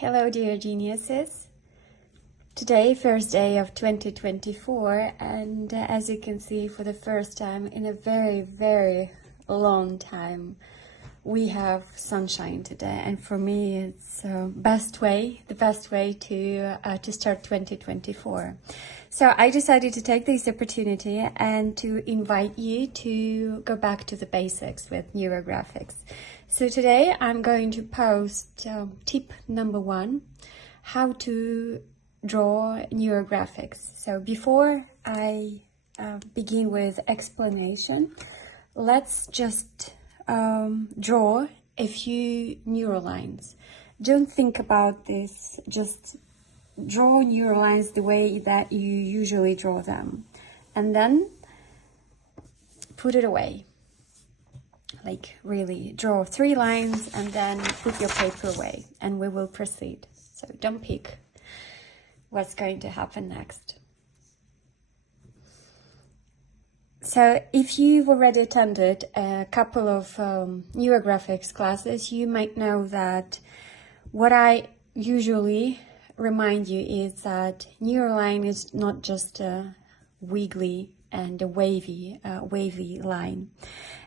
Hello dear geniuses. Today, first day of 2024, and as you can see, for the first time in a very long time, we have sunshine today, and for me it's the best way to start 2024. So I decided to take this opportunity and to invite you to go back to the basics with neurographics. So today I'm going to post tip number 1, how to draw neurographics. So before I begin with explanation, let's just draw a few neurolines. Don't think about this, just draw neurolines the way that you usually draw them, and then put it away. Like really draw 3 lines and then put your paper away, and we will proceed. So don't pick what's going to happen next. So if you've already attended a couple of neurographics classes, you might know that what I usually remind you is that neuroline is not just a wiggly and a wavy line.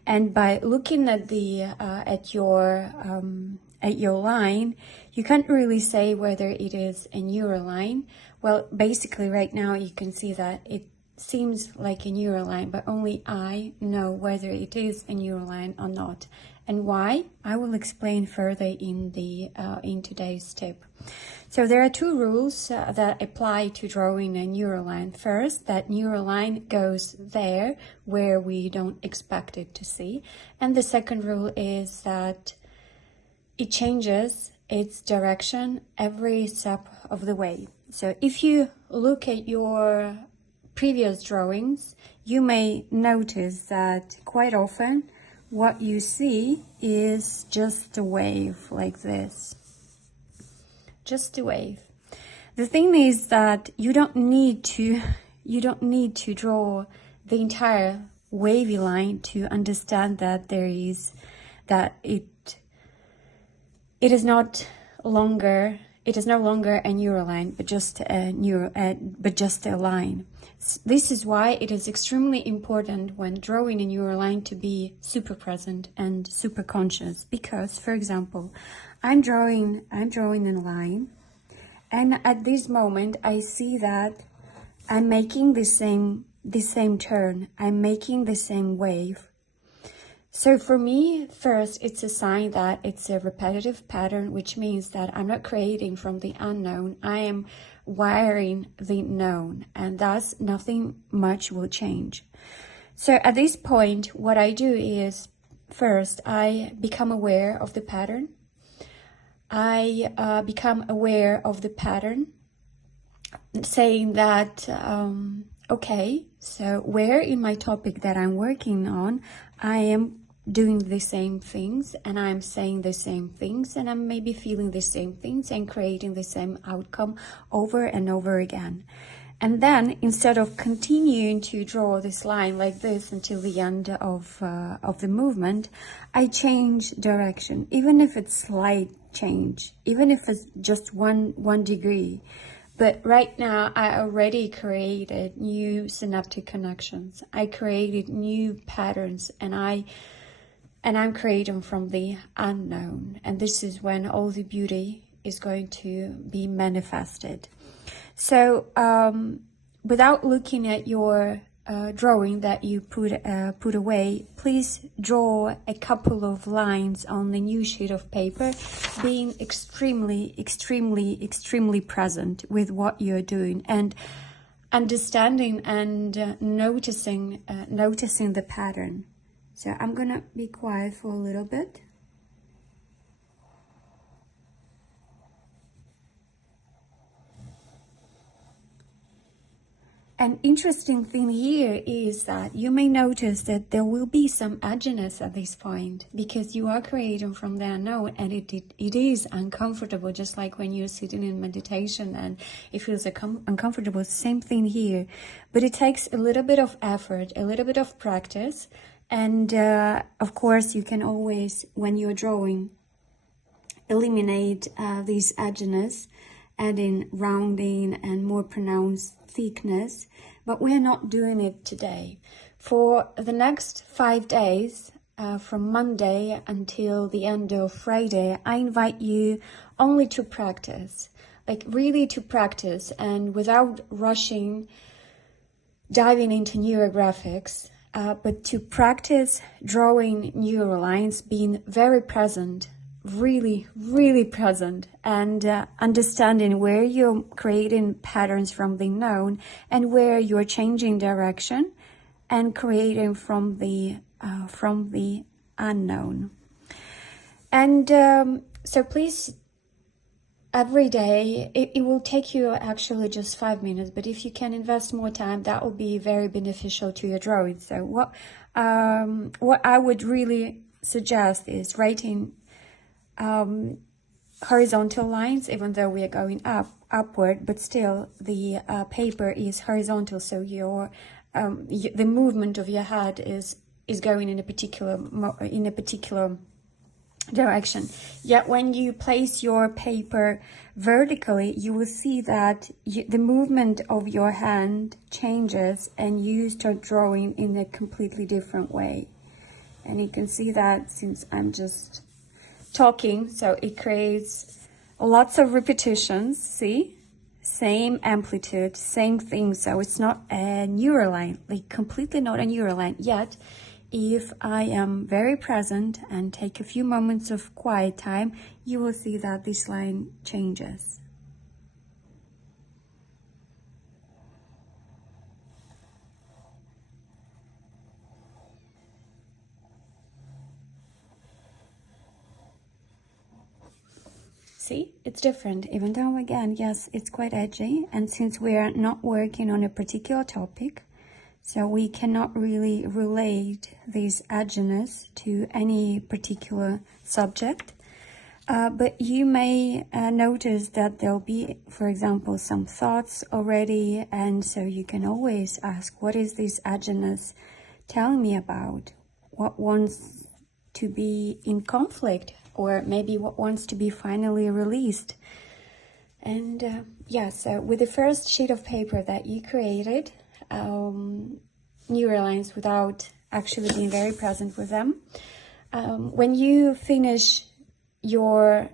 And by looking at the at your line, you can't really say whether it is a neuroline. Well, basically right now you can see that it seems like a neuroline, but only I know whether it is a neuroline or not. And why? I will explain further in today's tip. So there are 2 rules that apply to drawing a neuroline. First, that neuroline goes there where we don't expect it to see. And the second rule is that it changes its direction every step of the way. So if you look at your previous drawings, you may notice that quite often what you see is just a wave like this. Just a wave. The thing is that you don't need to draw the entire wavy line to understand that it is no longer a neuroline, but just a line. This is why it is extremely important when drawing a neuroline to be super present and super conscious. Because, for example, I'm drawing a line, and at this moment I see that I'm making the same turn. I'm making the same wave. So for me, first, it's a sign that it's a repetitive pattern, which means that I'm not creating from the unknown. I am wiring the known, and thus nothing much will change. So at this point, what I do is, first, I become aware of the pattern. I become aware of the pattern, saying that, okay, so where in my topic that I'm working on, I am doing the same things, and I'm saying the same things, and I'm maybe feeling the same things and creating the same outcome over and over again. And then, instead of continuing to draw this line like this until the end of the movement, I change direction, even if it's slight change, even if it's just one degree. But right now, I already created new synaptic connections. I created new patterns, and I'm creating from the unknown. And this is when all the beauty is going to be manifested. So without looking at your drawing that you put away, please draw a couple of lines on the new sheet of paper, being extremely present with what you're doing and understanding and noticing the pattern. So I'm gonna be quiet for a little bit. An interesting thing here is that you may notice that there will be some edginess at this point, because you are creating from the unknown, and it is uncomfortable, just like when you're sitting in meditation and it feels uncomfortable. Same thing here, but it takes a little bit of effort, a little bit of practice, and of course you can always, when you're drawing, eliminate these edginess, adding rounding and more pronounced thickness, but we're not doing it today. For the next 5 days, from Monday until the end of Friday, I invite you only to practice, like really to practice, and without rushing, diving into neurographics, but to practice drawing neurolines, being very present, really, really present, and understanding where you're creating patterns from the known and where you're changing direction and creating from the unknown. And so please, every day, it will take you actually just 5 minutes, but if you can invest more time, that will be very beneficial to your drawing. So what I would really suggest is writing horizontal lines, even though we are going upward, but still the paper is horizontal, so your the movement of your head is going in a particular direction. Yet when you place your paper vertically, you will see that the movement of your hand changes and you start drawing in a completely different way. And you can see that since I'm just talking, so it creates lots of repetitions. See, same amplitude, same thing. So it's not a neuroline, like completely not a neuroline. Yet if I am very present and take a few moments of quiet time, you will see that this line changes. See, it's different, even though again, yes, it's quite edgy. And since we are not working on a particular topic, so we cannot really relate this edginess to any particular subject. But you may notice that there'll be, for example, some thoughts already. And so you can always ask, what is this edginess telling me about? What wants to be in conflict? Or maybe what wants to be finally released? And yeah, so with the first sheet of paper that you created, neurolines without actually being very present with them, when you finish your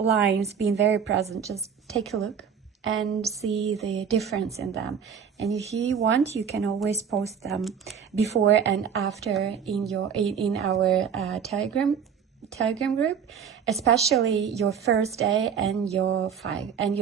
lines being very present, just take a look and see the difference in them. And if you want, you can always post them before and after in our Telegram group, especially your first day and your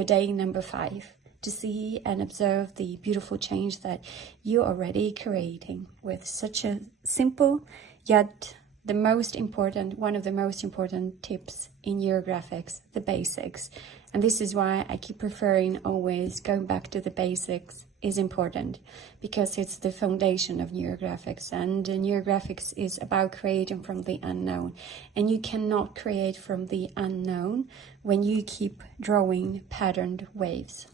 day number 5, to see and observe the beautiful change that you're already creating with such a simple yet one of the most important tips in neurographics, the basics. And this is why I keep preferring always going back to the basics is important, because it's the foundation of neurographics, and neurographics is about creating from the unknown, and you cannot create from the unknown when you keep drawing patterned waves.